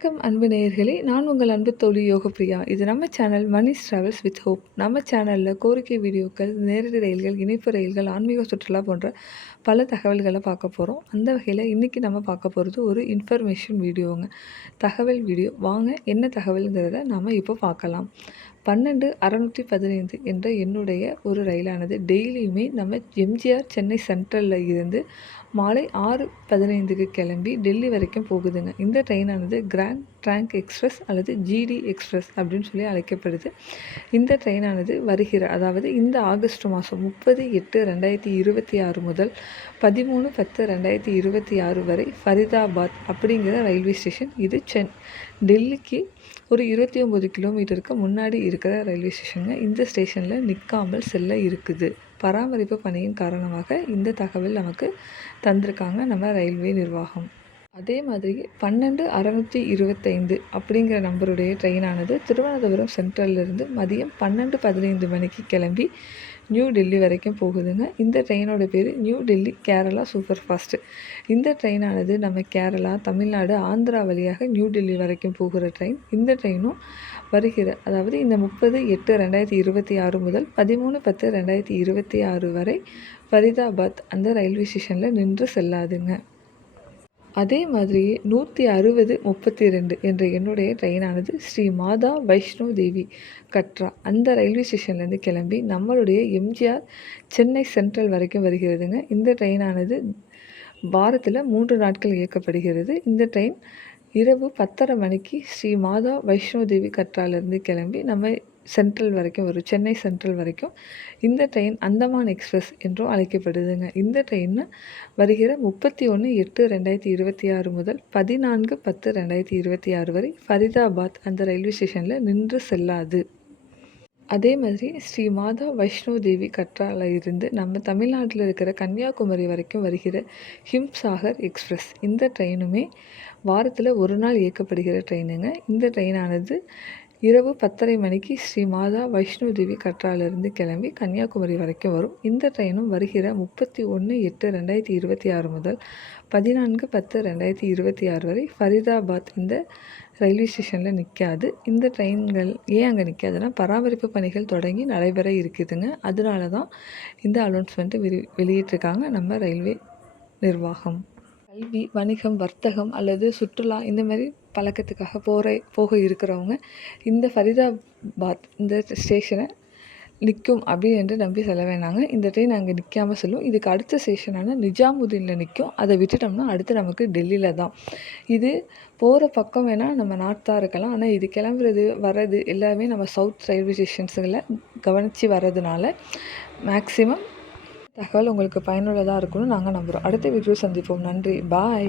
வணக்கம் அன்பு நேயர்களே, நான் உங்கள் அன்பு தோழி யோகப்பிரியா. இது நம்ம சேனல் மனிஸ் டிராவல்ஸ் வித் ஹோப். நம்ம சேனலில் கோரிக்கை வீடியோக்கள், நேரடி ரயில்கள், இணைப்பு ரயில்கள், ஆன்மீக சுற்றுலா போன்ற பல தகவல்களை பார்க்க போகிறோம். அந்த வகையில் இன்றைக்கி நம்ம பார்க்க போகிறது ஒரு இன்ஃபர்மேஷன் வீடியோங்க. தகவல் வீடியோ. வாங்க என்ன தகவலுங்கிறத நாம் இப்போ பார்க்கலாம். 12/615 என்ற என்னுடைய ஒரு ரயிலானது டெய்லியுமே நம்ம எம்ஜிஆர் சென்னை சென்ட்ரலில் இருந்து மாலை 6:15க்கு கிளம்பி டெல்லி வரைக்கும் போகுதுங்க. இந்த ட்ரெயினானது கிராண்ட் ட்ரங்க் எக்ஸ்பிரஸ் அல்லது ஜிடி எக்ஸ்பிரஸ் அப்படின்னு சொல்லி அழைக்கப்படுது. இந்த ட்ரெயினானது அதாவது இந்த ஆகஸ்ட் மாதம் 30/8/2026 முதல் 13/10/2026 வரை ஃபரிதாபாத் அப்படிங்கிற ரயில்வே ஸ்டேஷன். இது டெல்லிக்கு ஒரு 29 கிலோமீட்டருக்கு முன்னாடி இருக்கிற ரயில்வே ஸ்டேஷனுங்க. இந்த ஸ்டேஷனில் நிற்காமல் செல்ல இருக்குது. பராமரிப்பு பணியின் காரணமாக இந்த தகவல் நமக்கு தந்திருக்காங்க நம்ம ரயில்வே நிர்வாகம். அதே மாதிரி 12/625 அப்படிங்கிற நம்பருடைய ட்ரெயினானது திருவனந்தபுரம் சென்ட்ரல்லிருந்து மதியம் 12:15 மணிக்கு கிளம்பி நியூ டெல்லி வரைக்கும் போகுதுங்க. இந்த ட்ரெயினோட பேர் new Delhi Kerala super fast. இந்த ட்ரெயினானது நம்ம கேரளா, தமிழ்நாடு, ஆந்திரா வழியாக நியூ டெல்லி வரைக்கும் போகிற ட்ரெயின். இந்த ட்ரெயினும் அதாவது இந்த 30/8/2026 முதல் 13/10/2026 வரை ஃபரிதாபாத் அந்த ரயில்வே ஸ்டேஷனில் நின்று செல்லாதுங்க. அதே மாதிரியே 160/32 என்ற என்னுடைய ட்ரெயினானது ஸ்ரீ மாதா வைஷ்ணோ தேவி கட்ரா அந்த ரயில்வே ஸ்டேஷன்லேருந்து கிளம்பி நம்மளுடைய எம்ஜிஆர் சென்னை சென்ட்ரல் வரைக்கும் வருகிறதுங்க. இந்த ட்ரெயினானது வாரத்தில் 3 நாட்கள் இயக்கப்படுகிறது. இந்த ட்ரெயின் இரவு 10:30 மணிக்கு ஸ்ரீ மாதா வைஷ்ணோ தேவி கட்ராலேருந்து கிளம்பி நம்ம சென்ட்ரல் வரைக்கும் வரும், சென்னை சென்ட்ரல் வரைக்கும். இந்த ட்ரெயின் அந்தமான் எக்ஸ்பிரஸ் என்றும் அழைக்கப்படுதுங்க. இந்த ட்ரெயின் வருகிற 31/8/2026 முதல் 14/10/2026 வரை ஃபரிதாபாத் அந்த ரயில்வே ஸ்டேஷனில் நின்று செல்லாது. அதே மாதிரி ஸ்ரீ மாதா வைஷ்ணோ தேவி கட்ரால இருந்து நம்ம தமிழ்நாட்டில் இருக்கிற கன்னியாகுமரி வரைக்கும் வருகிற ஹிம்சாகர் எக்ஸ்பிரஸ். இந்த ட்ரெயினுமே வாரத்தில் ஒரு நாள் இயக்கப்படுகிற ட்ரெயினுங்க. இந்த ட்ரெயினானது இரவு 10:30 மணிக்கு ஸ்ரீ மாதா வைஷ்ணோ தேவி கட்ராலிருந்து கிளம்பி கன்னியாகுமரி வரைக்கும் வரும். இந்த ட்ரெயினும் வருகிற 31/8/2026 முதல் 14/10/2026 வரை ஃபரிதாபாத் இந்த ரயில்வே ஸ்டேஷனில் நிற்காது. இந்த ட்ரெயின்கள் ஏன் அங்கே நிற்காதுன்னா பராமரிப்பு பணிகள் தொடங்கி நடைபெற இருக்குதுங்க. அதனால தான் இந்த அனௌன்ஸ்மெண்ட்டு வெளியிட்டிருக்காங்க நம்ம ரயில்வே நிர்வாகம். கல்வி, வணிகம், வர்த்தகம் அல்லது சுற்றுலா இந்த மாதிரி பழக்கத்துக்காக போக இருக்கிறவங்க இந்த ஃபரிதாபாத் இந்த ஸ்டேஷனை நிற்கும் என்று நம்பி செல்ல வேணாங்க. இந்த ட்ரெயின் அங்கே நிற்காமல் செல்லும். இதுக்கு அடுத்த ஸ்டேஷனான நிஜாமுதீனில் நிற்கும். அதை விட்டுட்டோம்னா அடுத்து நமக்கு டெல்லியில் தான். இது போகிற பக்கம் வேணால் நம்ம நார்த்தாக இருக்கலாம். ஆனால் இது கிளம்புறது வர்றது எல்லாமே நம்ம சவுத் ரயில்வே ஸ்டேஷன்ஸுகளை கவனித்து வர்றதுனால மேக்ஸிமம் தகவல் உங்களுக்கு பயனுள்ளதாக இருக்கும்னு நாங்கள் நம்புகிறோம். அடுத்த வீடியோ சந்திப்போம். நன்றி. பாய்.